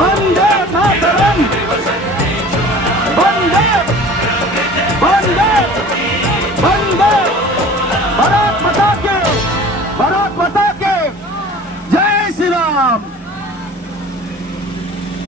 वंदे मातरम, वंदे वंदे वंदे, भारत माता के, भारत माता के, जय श्री राम।